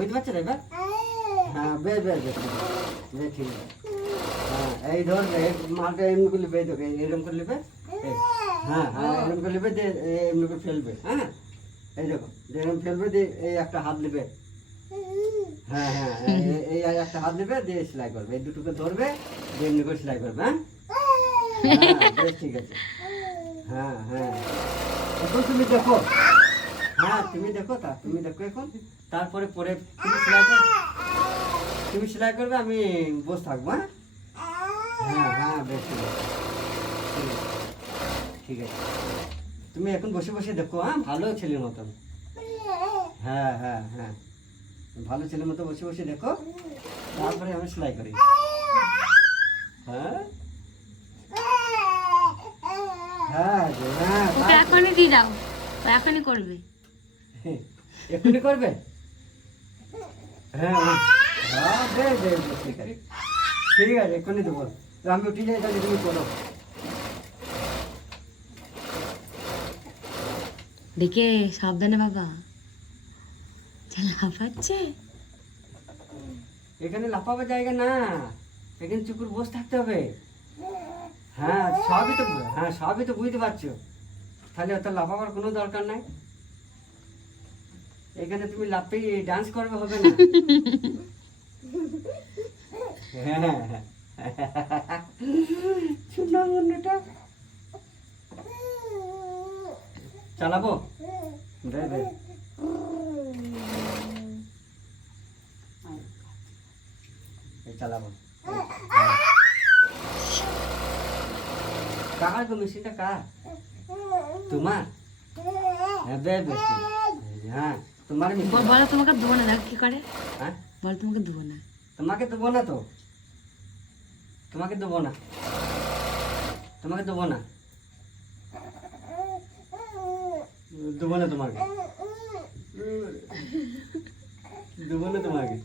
বুঝতে পারছ এবার? হ্যাঁ বেশ বেশ বেশ বেশ ঠিক আছে। হ্যাঁ এই ধর মালটা এমনি করে দেখো এই- এরকম করে এই, হ্যাঁ হ্যাঁ এরকম করে লিবে দিয়ে এমনি করে ফেলবে হ্যাঁ এই দেখো যেরকম ফেলবে দিয়ে এই একটা হাত লিবে হ্যাঁ হ্যাঁ এই- একটা হাত লিবে দিয়ে সেলাই করবে। এই দুটোকে ধরবে দিয়ে এমনি করে সেলাই করবে হ্যাঁ? হ্যাঁ বেশ ঠিক আছে। হ্যাঁ হ্যাঁ। এখন তুমি দেখো। তুমি দেখো তা, তুমি দেখো এখন। তারপরে পরে তুমি সেলাই তুমি সেলাই করবে, আমি বসে থাকব হ্যাঁ? হ্যাঁ হ্যাঁ বেশ, ঠিক আছে। ঠিক আছে। তুমি এখন বসে বসে দেখো হ্যাঁ? ভালো ছেলের মতন। হ্যাঁ হ্যাঁ হ্যাঁ। ভালো ছেলের মতো বসে বসে দেখো। তারপরে আমি সেলাই করি। হ্যাঁ? হ্যাঁ হ্যাঁ এখনই দিয়ে দাও। এখনই করবে। এক্ষুনি করবে? হ্যাঁ হ্যাঁ। হ্যাঁ, ঠিক আছে। ঠিক আছে এক্ষুনি দেবো। আমি উঠে যাই তাহলে তুমি করো। দেখে সাবধানে বাবা। লাফাচ্ছে। এখানে লাফাবার জায়গা না। এখানে চুকুর বসে থাকতে হবে। হ্যাঁ সবই তো হ্যাঁ সবই তো বুঝতে পারছ। তাহলে অত লাফাবার কোনো দরকার নাই। এখানে তুমি লাফিয়ে ডান্স করবে হবে না? চালাবো? দে দে। চালাবো। কার গো মেশিনটা কার? তোমার? হ্যাঁ বেশ। হ্যাঁ। তোমার মেশিন ব- বলো তোমাকে দেবো না দেখো কি করে হ্যাঁ বলো তোমাকে দেবো না তোমাকে দেবো না তো তোমাকে দেবো না তোমাকে দেবো না দেবো না তোমাকে দেবো না তোমাকে